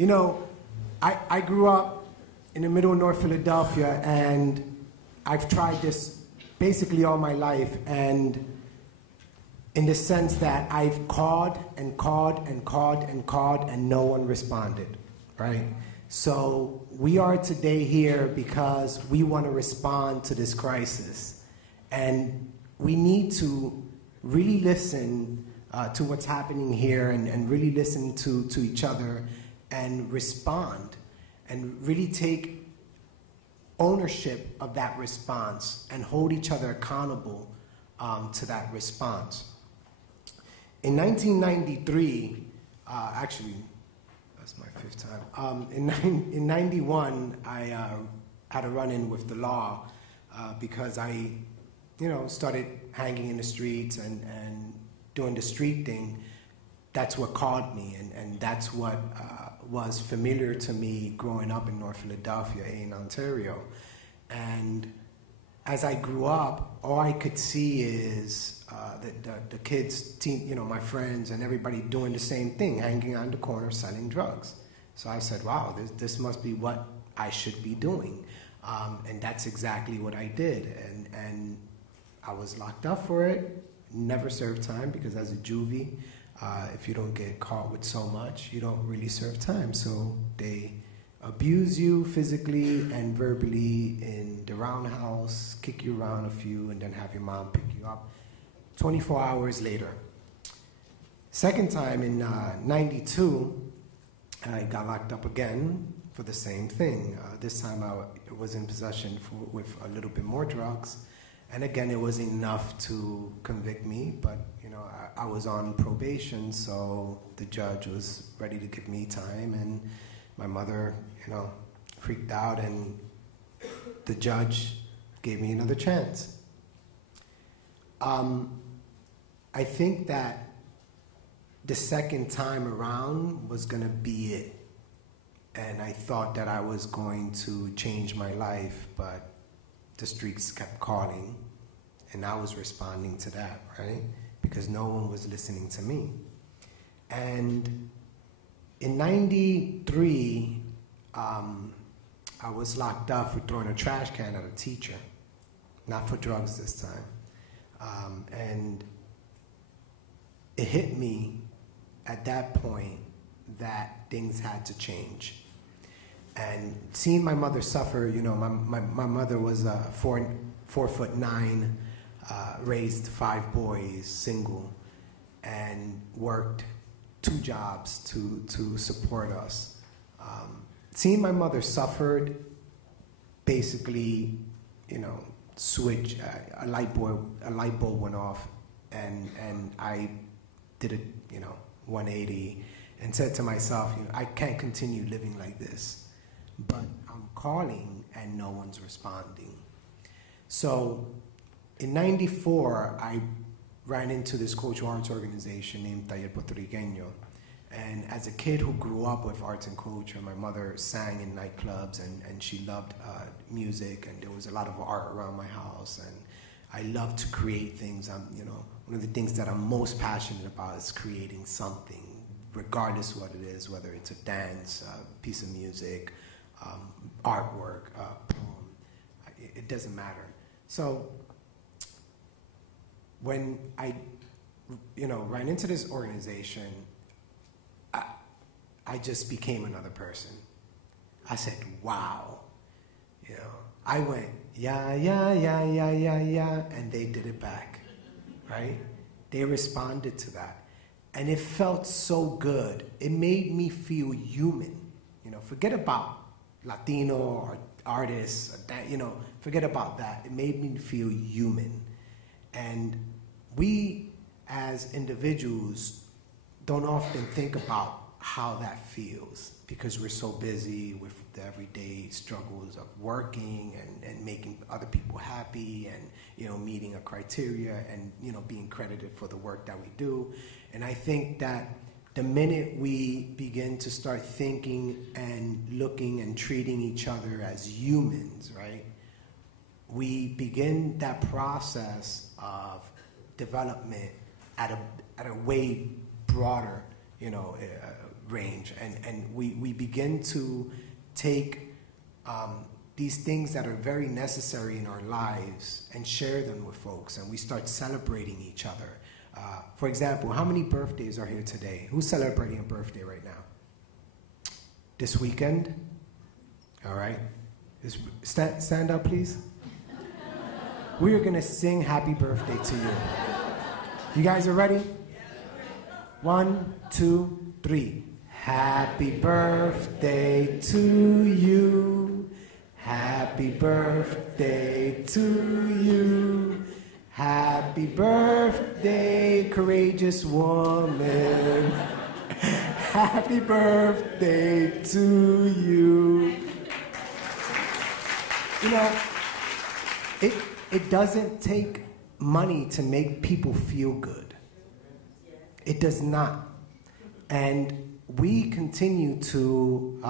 You know, I grew up in the middle of North Philadelphia, and I've tried this basically all my life, and in the sense that I've called and called and called and called, and no one responded, right? So we are today here because we want to respond to this crisis, and we need to really listen to what's happening here, and really listen to each other and respond, and really take ownership of that response and hold each other accountable to that response. In 1993, actually, that's my fifth time. In 91, I had a run-in with the law because I, started hanging in the streets and doing the street thing. That's what called me, and that's what was familiar to me growing up in North Philadelphia, in Ontario. And as I grew up, all I could see is the kids, my friends and everybody doing the same thing, hanging on the corner selling drugs. So I said, wow, this must be what I should be doing. And that's exactly what I did. And I was locked up for it, never served time, because as a juvie, if you don't get caught with so much, you don't really serve time. So they abuse you physically and verbally in the roundhouse, kick you around a few, and then have your mom pick you up 24 hours later. Second time in 92, I got locked up again for the same thing. This time I was in possession with a little bit more drugs. And again, it wasn't enough to convict me, but I was on probation, so the judge was ready to give me time, and my mother, freaked out, and the judge gave me another chance. I think that the second time around was gonna be it, and I thought that I was going to change my life, but the streets kept calling, and I was responding to that, right? Because no one was listening to me. And in 93, I was locked up for throwing a trash can at a teacher, not for drugs this time. And it hit me at that point that things had to change. And seeing my mother suffer, my mother was 4'9", raised 5 boys, single, and worked 2 jobs to support us. Seeing my mother suffered, basically, switch, a light bulb went off, and I did a 180 and said to myself, I can't continue living like this. But I'm calling and no one's responding. So in 94, I ran into this cultural arts organization named Taller Puertorriqueño. And as a kid who grew up with arts and culture, my mother sang in nightclubs, and she loved music, and there was a lot of art around my house, and I love to create things. One of the things that I'm most passionate about is creating something, regardless of what it is, whether it's a dance, a piece of music, artwork, poem, it doesn't matter. So when I, ran into this organization, I just became another person. I said, wow. I went, yeah, yeah, yeah, yeah, yeah, yeah, and they did it back, right? They responded to that. And it felt so good. It made me feel human. Forget about Latino or artists, or forget about that. It made me feel human. And we, as individuals, don't often think about how that feels because we're so busy with the everyday struggles of working and making other people happy and meeting a criteria and being credited for the work that we do. And I think that the minute we begin to start thinking and looking and treating each other as humans, right, we begin that process of development at a way broader, range, and we begin to take these things that are very necessary in our lives and share them with folks, and we start celebrating each other. For example, how many birthdays are here today? Who's celebrating a birthday right now? This weekend? All right. Stand up, please. We are going to sing happy birthday to you. You guys are ready? 1, 2, 3. Happy birthday to you. Happy birthday to you. Happy birthday, courageous woman. Happy birthday to you. You know, it doesn't take money to make people feel good. It does not. And we continue to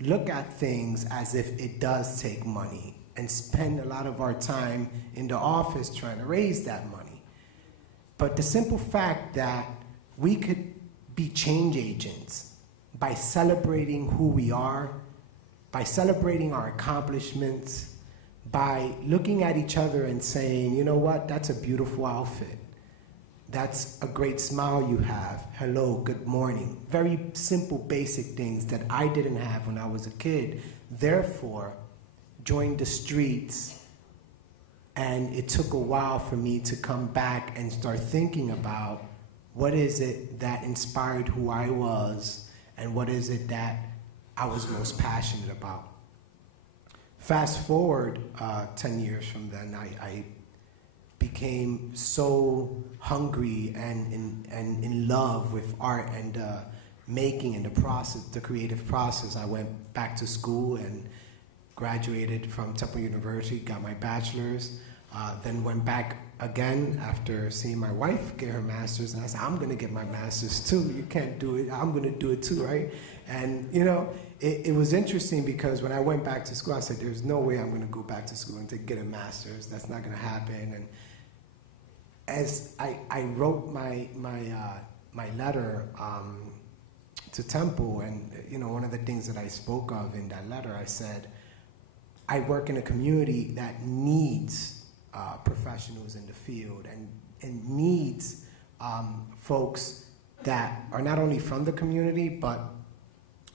look at things as if it does take money and spend a lot of our time in the office trying to raise that money. But the simple fact that we could be change agents by celebrating who we are, by celebrating our accomplishments, by looking at each other and saying, you know what, that's a beautiful outfit. That's a great smile you have. Hello, good morning. Very simple, basic things that I didn't have when I was a kid. Therefore, joined the streets, and it took a while for me to come back and start thinking about what is it that inspired who I was, and what is it that I was most passionate about. Fast forward 10 years from then, I became so hungry and in love with art and making and the process, the creative process. I went back to school and graduated from Temple University, got my bachelor's, then went back again after seeing my wife get her master's, and I said, I'm gonna get my master's too. You can't do it, I'm gonna do it too, right? And you know, it was interesting because when I went back to school, I said, there's no way I'm gonna go back to school and to get a master's. That's not gonna happen. And as I wrote my letter to Temple, and you know, one of the things that I spoke of in that letter, I said, I work in a community that needs professionals in the field and needs folks that are not only from the community, but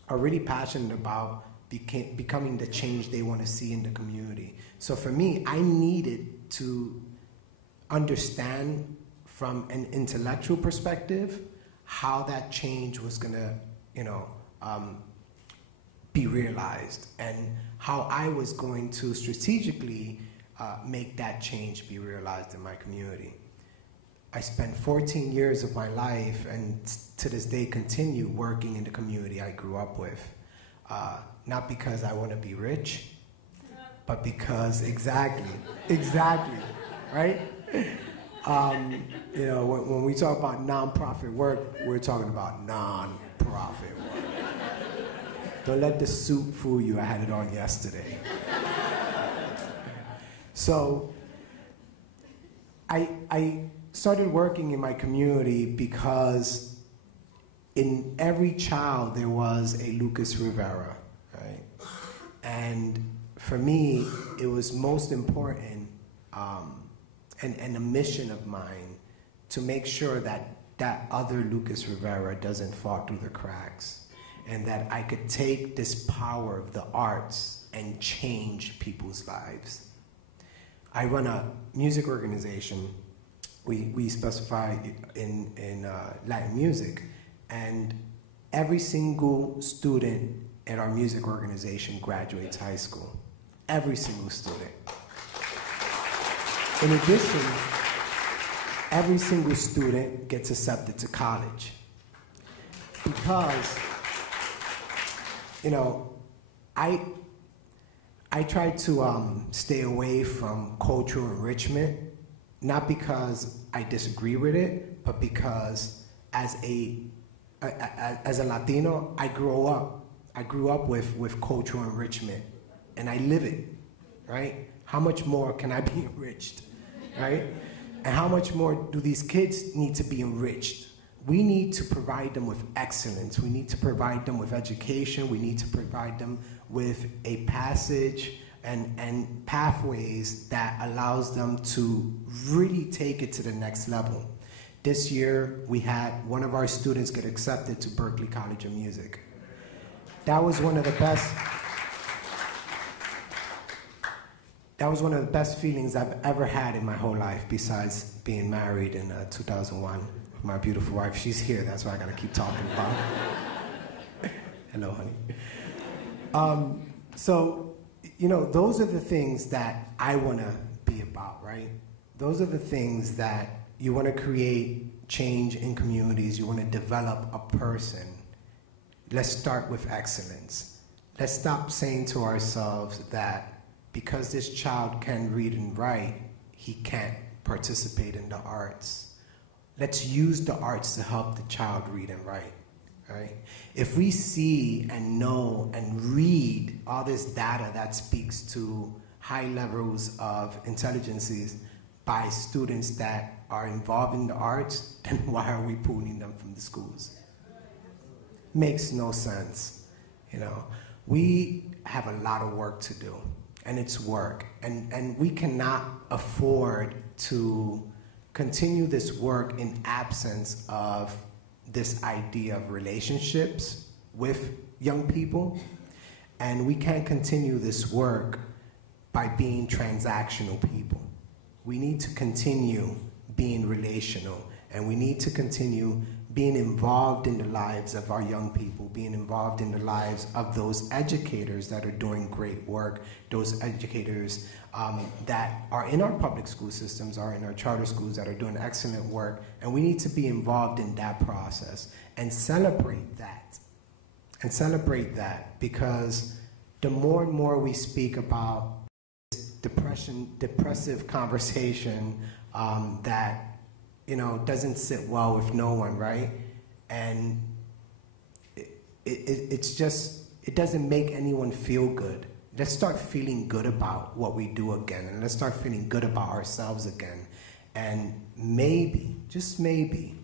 are really passionate about becoming the change they want to see in the community. So for me, I needed to understand from an intellectual perspective how that change was going to, you know, be realized, and how I was going to strategically make that change be realized in my community. I spent 14 years of my life, and to this day continue working in the community I grew up with. Not because I want to be rich, but because, exactly, right? You know, when we talk about nonprofit work, we're talking about nonprofit work. Don't let the suit fool you. I had it on yesterday. So I started working in my community because in every child there was a Lucas Rivera, right? And for me, it was most important and a mission of mine to make sure that that other Lucas Rivera doesn't fall through the cracks, and that I could take this power of the arts and change people's lives. I run a music organization. We specify in Latin music, and every single student at our music organization graduates high school. Every single student. In addition, every single student gets accepted to college. Because, you know, I try to stay away from cultural enrichment, not because I disagree with it, but because as a Latino, I grew up with cultural enrichment, and I live it, right? How much more can I be enriched, right? And how much more do these kids need to be enriched we need to provide them with excellence. We need to provide them with education. We need to provide them with a passage and pathways that allows them to really take it to the next level. This year, we had one of our students get accepted to Berklee College of Music. That was one of the best feelings I've ever had in my whole life, besides being married in 2001 with my beautiful wife. She's here, that's why I gotta keep talking about it. Hello, honey. So, you know, those are the things that I wanna be about, right? Those are the things that you wanna create change in communities, you wanna develop a person. Let's start with excellence. Let's stop saying to ourselves that because this child can read and write, he can't participate in the arts. Let's use the arts to help the child read and write, right? If we see and know and read all this data that speaks to high levels of intelligences by students that are involved in the arts, then why are we pulling them from the schools? Makes no sense, you know. We have a lot of work to do, and it's work, and we cannot afford to continue this work in absence of this idea of relationships with young people, and we can't continue this work by being transactional people. We need to continue being relational, and we need to continue being involved in the lives of our young people, being involved in the lives of those educators that are doing great work, those educators that are in our public school systems, are in our charter schools that are doing excellent work, and we need to be involved in that process and celebrate that. And celebrate that, because the more and more we speak about this depressive conversation that, you know, doesn't sit well with no one, right? And it's just, it doesn't make anyone feel good. Let's start feeling good about what we do again, and let's start feeling good about ourselves again. And maybe, just maybe,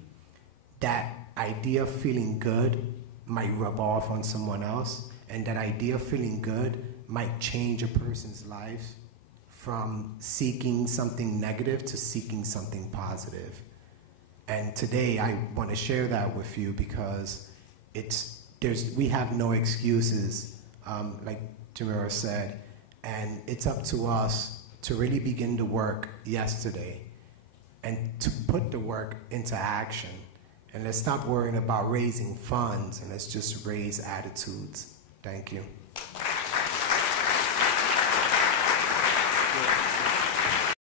that idea of feeling good might rub off on someone else, and that idea of feeling good might change a person's life from seeking something negative to seeking something positive. And today I want to share that with you, because we have no excuses, like Jamira said, and it's up to us to really begin the work yesterday and to put the work into action. And let's stop worrying about raising funds, and let's just raise attitudes. Thank you.